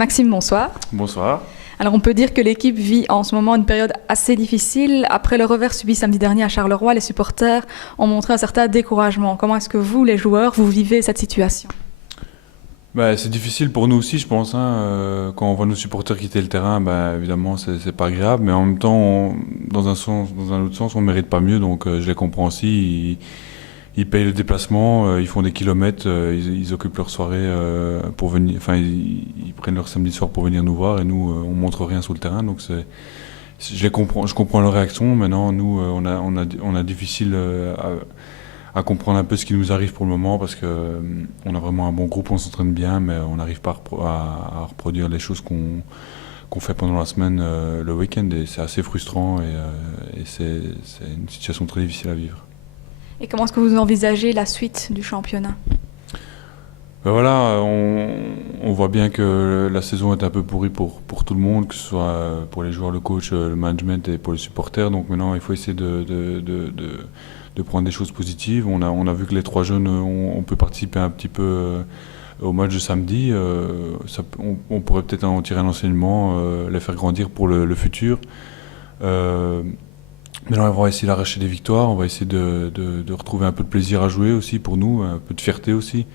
Maxime, bonsoir. Bonsoir. Alors on peut dire que l'équipe vit en ce moment une période assez difficile. Après le revers subi samedi dernier à Charleroi, les supporters ont montré un certain découragement. Comment est-ce que vous, les joueurs, vous vivez cette situation? C'est difficile pour nous aussi, je pense. Quand on voit nos supporters quitter le terrain, évidemment, c'est pas agréable. Mais en même temps, dans un autre sens, on mérite pas mieux. Donc, je les comprends aussi. Ils payent le déplacement, ils font des kilomètres, ils occupent leur soirée pour venir. Enfin, ils prennent leur samedi soir pour venir nous voir. Et nous, on montre rien sur le terrain. Donc, je les comprends. Je comprends leur réaction. Maintenant, nous, on a difficile à comprendre un peu ce qui nous arrive pour le moment parce que on a vraiment un bon groupe, on s'entraîne bien, mais on n'arrive pas à reproduire les choses qu'on fait pendant la semaine le week-end, et c'est assez frustrant, et c'est une situation très difficile à vivre. Et comment est-ce que vous envisagez la suite du championnat? Voilà, on voit bien que la saison est un peu pourrie pour tout le monde, que ce soit pour les joueurs, le coach, le management et pour les supporters. Donc maintenant, il faut essayer de prendre des choses positives. On a vu que les 3 jeunes on peut participer un petit peu au match de samedi. On pourrait peut-être en tirer un enseignement, les faire grandir pour le futur. Maintenant, on va essayer d'arracher des victoires, on va essayer de retrouver un peu de plaisir à jouer aussi pour nous, un peu de fierté aussi.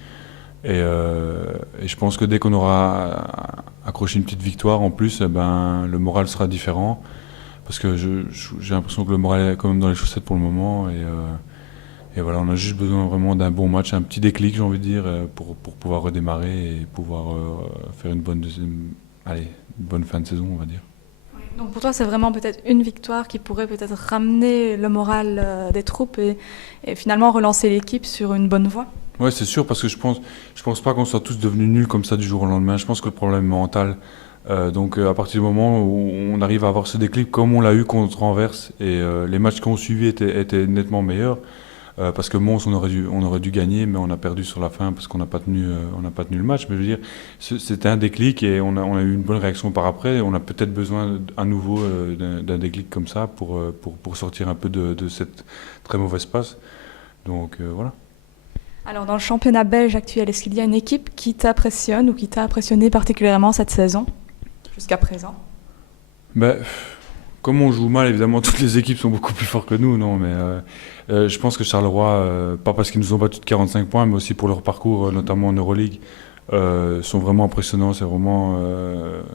Et je pense que dès qu'on aura accroché une petite victoire en plus, le moral sera différent. Parce que j'ai l'impression que le moral est quand même dans les chaussettes pour le moment. Et voilà, on a juste besoin vraiment d'un bon match, un petit déclic, j'ai envie de dire, pour pouvoir redémarrer et pouvoir faire une bonne fin de saison, on va dire. Donc pour toi, c'est vraiment peut-être une victoire qui pourrait peut-être ramener le moral des troupes et finalement relancer l'équipe sur une bonne voie? Ouais, c'est sûr, parce que je pense pas qu'on soit tous devenus nuls comme ça du jour au lendemain. Je pense que le problème est mental. Donc à partir du moment où on arrive à avoir ce déclic comme on l'a eu contre Anvers, et les matchs qui ont suivi étaient nettement meilleurs, parce que Mons on aurait dû gagner, mais on a perdu sur la fin parce qu'on n'a pas tenu le match. Mais je veux dire, c'était un déclic, et on a eu une bonne réaction par après. On a peut-être besoin à nouveau d'un déclic comme ça pour sortir un peu de cette très mauvaise passe. Donc voilà. Alors dans le championnat belge actuel, est-ce qu'il y a une équipe qui t'impressionne ou qui t'a impressionné particulièrement cette saison, jusqu'à présent? Comme on joue mal, évidemment, toutes les équipes sont beaucoup plus fortes que nous, non, mais je pense que Charleroi, pas parce qu'ils nous ont battus de 45 points, mais aussi pour leur parcours, notamment en Euroleague, sont vraiment impressionnants. C'est vraiment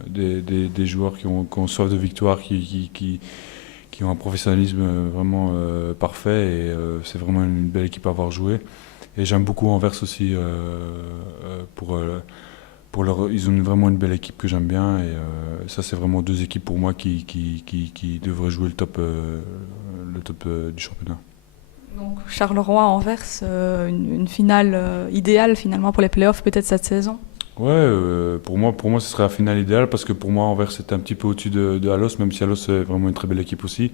des joueurs qui ont soif de victoire, qui ont un professionnalisme vraiment parfait, et c'est vraiment une belle équipe à avoir joué. Et j'aime beaucoup Anvers aussi ils ont vraiment une belle équipe que j'aime bien, et ça c'est vraiment 2 équipes pour moi qui devraient jouer le top du championnat. Donc Charleroi-Anvers, une finale idéale finalement pour les playoffs peut-être cette saison? Ouais, pour moi ce serait la finale idéale, parce que pour moi Anvers est un petit peu au-dessus de Alos, même si Alos est vraiment une très belle équipe aussi.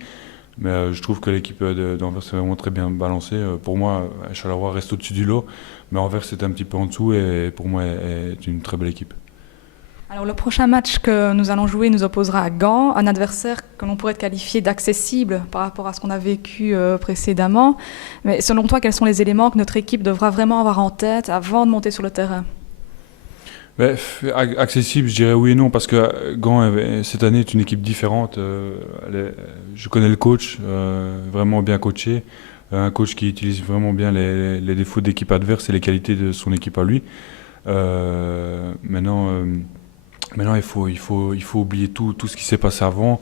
Mais je trouve que l'équipe d'Anvers est vraiment très bien balancée. Pour moi, Charleroi reste au-dessus du lot, mais Anvers est un petit peu en dessous, et pour moi est une très belle équipe. Alors le prochain match que nous allons jouer nous opposera à Gand, un adversaire que l'on pourrait qualifier d'accessible par rapport à ce qu'on a vécu précédemment. Mais selon toi, quels sont les éléments que notre équipe devra vraiment avoir en tête avant de monter sur le terrain? Accessible, je dirais oui et non, parce que Gand, cette année, est une équipe différente. Je connais le coach, vraiment bien coaché. Un coach qui utilise vraiment bien les défauts d'équipe adverse et les qualités de son équipe à lui. Maintenant, il faut oublier tout ce qui s'est passé avant.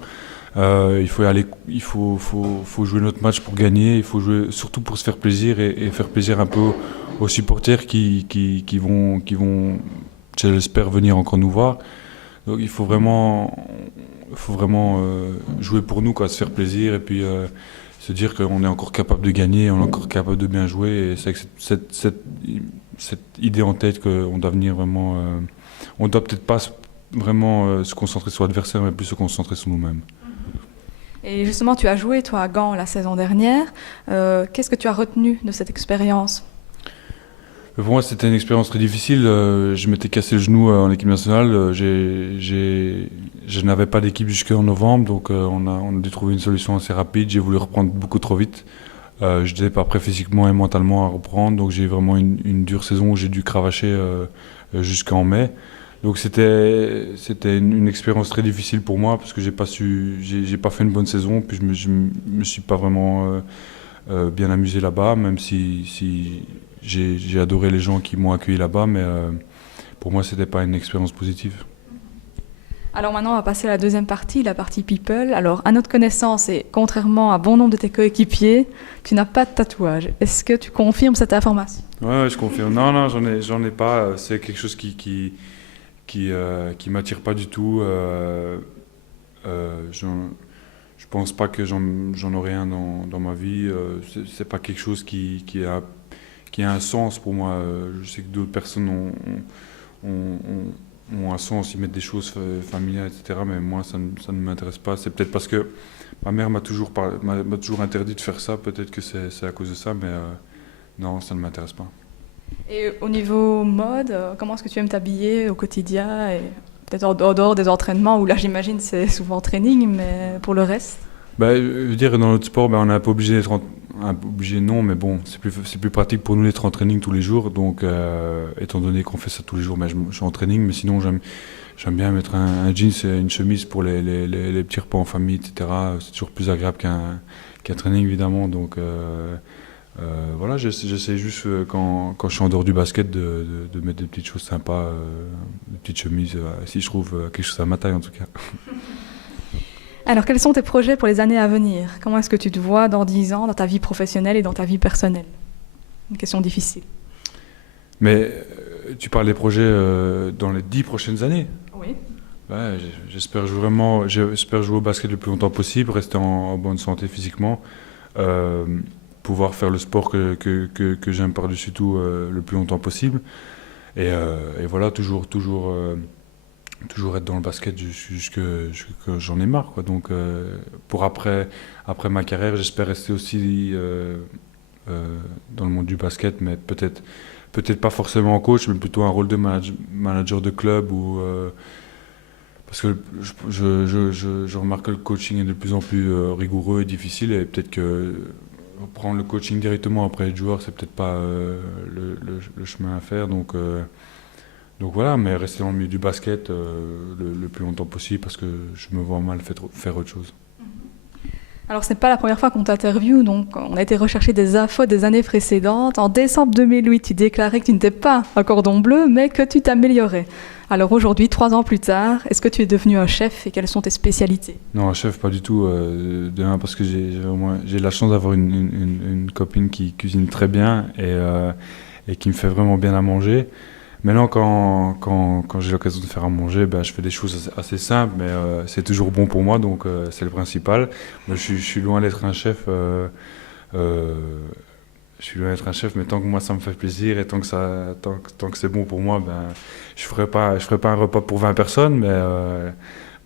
Il faut jouer notre match pour gagner. Il faut jouer surtout pour se faire plaisir, et faire plaisir un peu aux supporters qui vont j'espère venir encore nous voir. Donc il faut vraiment jouer pour nous, quoi, se faire plaisir, et puis se dire qu'on est encore capable de gagner, on est encore capable de bien jouer. Et c'est avec cette idée en tête qu'on doit venir vraiment. On doit peut-être pas vraiment se concentrer sur l'adversaire, mais plus se concentrer sur nous-mêmes. Et justement, tu as joué, toi, à Gand la saison dernière. Qu'est-ce que tu as retenu de cette expérience? Pour moi, c'était une expérience très difficile. Je m'étais cassé le genou en équipe nationale. Je n'avais pas d'équipe jusqu'en novembre, donc on a dû trouver une solution assez rapide. J'ai voulu reprendre beaucoup trop vite. Je n'étais pas prêt physiquement et mentalement à reprendre, donc j'ai eu vraiment une dure saison où j'ai dû cravacher jusqu'en mai. Donc c'était une expérience très difficile pour moi parce que j'ai pas fait une bonne saison, puis je me suis pas vraiment bien amusé là-bas, même si j'ai adoré les gens qui m'ont accueilli là-bas, mais pour moi c'était pas une expérience positive. Alors maintenant, on va passer à la deuxième partie, la partie people. Alors, à notre connaissance, et contrairement à bon nombre de tes coéquipiers, tu n'as pas de tatouage. Est-ce que tu confirmes cette information? Ouais, je confirme. Non, j'en ai pas. C'est quelque chose qui m'attire pas du tout. Je pense pas que j'en aurai un dans ma vie. C'est pas quelque chose qui a un sens pour moi. Je sais que d'autres personnes ont un sens, ils mettent des choses familiales, etc. Mais moi, ça ne m'intéresse pas. C'est peut-être parce que ma mère m'a toujours interdit de faire ça. Peut-être que c'est à cause de ça, mais non, ça ne m'intéresse pas. Et au niveau mode, comment est-ce que tu aimes t'habiller au quotidien et peut-être en dehors des entraînements, où là j'imagine c'est souvent training, mais pour le reste? Bah, je veux dire, dans notre sport, bah, on est un peu obligé d'être obligé non, mais bon, c'est plus pratique pour nous d'être en training tous les jours. Donc, étant donné qu'on fait ça tous les jours, bah, je suis en training, mais sinon j'aime bien mettre un jeans et une chemise pour les petits repas en famille, etc. C'est toujours plus agréable qu'un training, évidemment. Donc, voilà, j'essaie juste quand je suis en dehors du basket de mettre des petites choses sympas, des petites chemises, si je trouve quelque chose à ma taille en tout cas. Alors, quels sont tes projets pour les années à venir? Comment est-ce que tu te vois dans 10 ans, dans ta vie professionnelle et dans ta vie personnelle? Une question difficile. Mais tu parles des projets dans les 10 prochaines années? Oui. Ouais, j'espère jouer au basket le plus longtemps possible, rester en bonne santé physiquement, pouvoir faire le sport que j'aime par-dessus tout le plus longtemps possible. Et voilà, toujours être dans le basket jusque j'en ai marre, quoi. Donc pour après ma carrière, j'espère rester aussi dans le monde du basket, mais peut-être pas forcément en coach, mais plutôt un rôle de manager de club ou parce que je remarque que le coaching est de plus en plus rigoureux et difficile, et peut-être que prendre le coaching directement après être joueur, c'est peut-être pas le chemin à faire. Donc voilà, mais rester dans le milieu du basket le plus longtemps possible parce que je me vois mal faire autre chose. Alors, ce n'est pas la première fois qu'on t'interviewe, donc on a été rechercher des infos des années précédentes. En décembre 2008, tu déclarais que tu n'étais pas un cordon bleu, mais que tu t'améliorais. Alors aujourd'hui, 3 ans plus tard, est-ce que tu es devenu un chef et quelles sont tes spécialités? Non, un chef, pas du tout. De un, parce que j'ai la chance d'avoir une copine qui cuisine très bien et qui me fait vraiment bien à manger. Maintenant, quand j'ai l'occasion de faire à manger, ben, je fais des choses assez simples, mais c'est toujours bon pour moi, donc c'est le principal. Moi, je suis loin d'être un chef. Je suis loin d'être un chef, mais tant que moi ça me fait plaisir et tant que c'est bon pour moi, ben, je ferai pas un repas pour 20 personnes,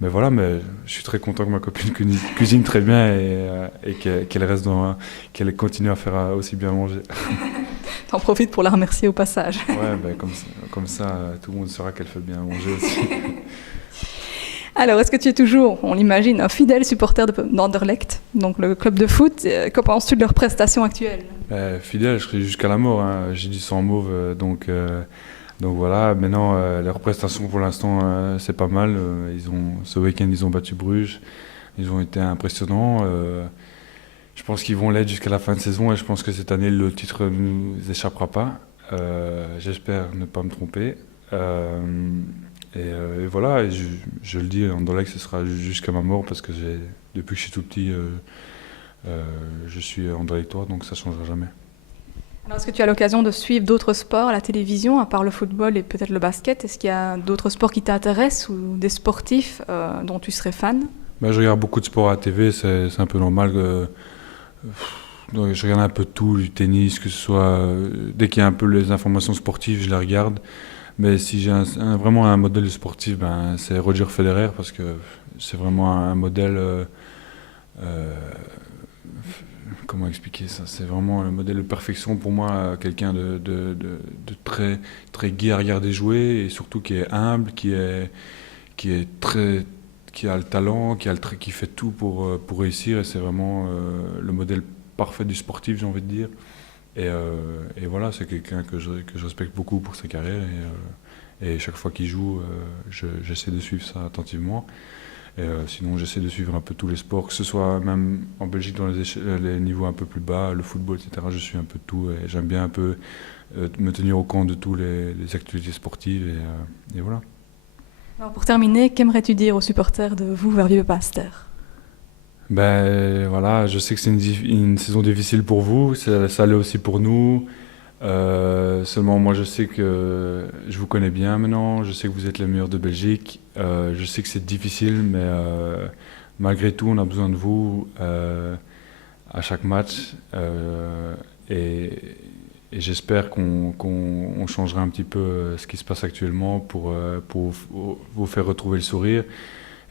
mais voilà, mais je suis très content que ma copine cuisine très bien et qu'elle continue à faire aussi bien manger. T'en profites pour la remercier au passage. Ouais, ben, comme ça, tout le monde saura qu'elle fait bien manger aussi. Alors, est-ce que tu es toujours, on l'imagine, un fidèle supporter d'Anderlecht, donc le club de foot? Que penses-tu de leurs prestations actuelles? Fidèle, je serai jusqu'à la mort, hein. J'ai dit sans mauve, donc voilà. Maintenant, leurs prestations pour l'instant, c'est pas mal. Ce week-end, ils ont battu Bruges. Ils ont été impressionnants. Je pense qu'ils vont l'être jusqu'à la fin de saison et je pense que cette année, le titre ne nous échappera pas. J'espère ne pas me tromper. Et voilà, et je le dis, Anderlecht, ce sera jusqu'à ma mort parce que depuis que je suis tout petit, je suis Anderlechtois, donc ça ne changera jamais. Alors, est-ce que tu as l'occasion de suivre d'autres sports à la télévision, à part le football et peut-être le basket? Est-ce qu'il y a d'autres sports qui t'intéressent ou des sportifs dont tu serais fan? Je regarde beaucoup de sports à la TV, c'est un peu normal. Je regarde un peu de tout, du tennis, que ce soit... dès qu'il y a un peu les informations sportives, je les regarde. Mais si j'ai vraiment un modèle sportif, ben, c'est Roger Federer, parce que c'est vraiment un modèle... comment expliquer ça? C'est vraiment un modèle de perfection pour moi, quelqu'un de très, très gai à regarder jouer, et surtout qui est humble, qui a le talent, qui fait tout pour réussir, et c'est vraiment le modèle parfait du sportif, j'ai envie de dire. Et voilà, c'est quelqu'un que je respecte beaucoup pour sa carrière, Et chaque fois qu'ils jouent, j'essaie de suivre ça attentivement. Et sinon, j'essaie de suivre un peu tous les sports, que ce soit même en Belgique dans les niveaux un peu plus bas, le football, etc. Je suis un peu de tout et j'aime bien un peu me tenir au courant de toutes les actualités sportives et voilà. Alors pour terminer, qu'aimerais-tu dire aux supporters de vous Verviers Pasteur? Ben voilà, je sais que c'est une saison difficile pour vous, ça l'est aussi pour nous. Seulement moi je sais que je vous connais bien maintenant, je sais que vous êtes les meilleurs de Belgique, je sais que c'est difficile mais malgré tout on a besoin de vous à chaque match et, et j'espère qu'on changera un petit peu ce qui se passe actuellement pour vous faire retrouver le sourire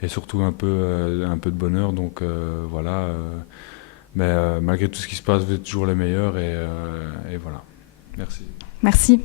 et surtout un peu de bonheur. Donc voilà. Mais malgré tout ce qui se passe, vous êtes toujours les meilleurs et voilà. Merci. Merci.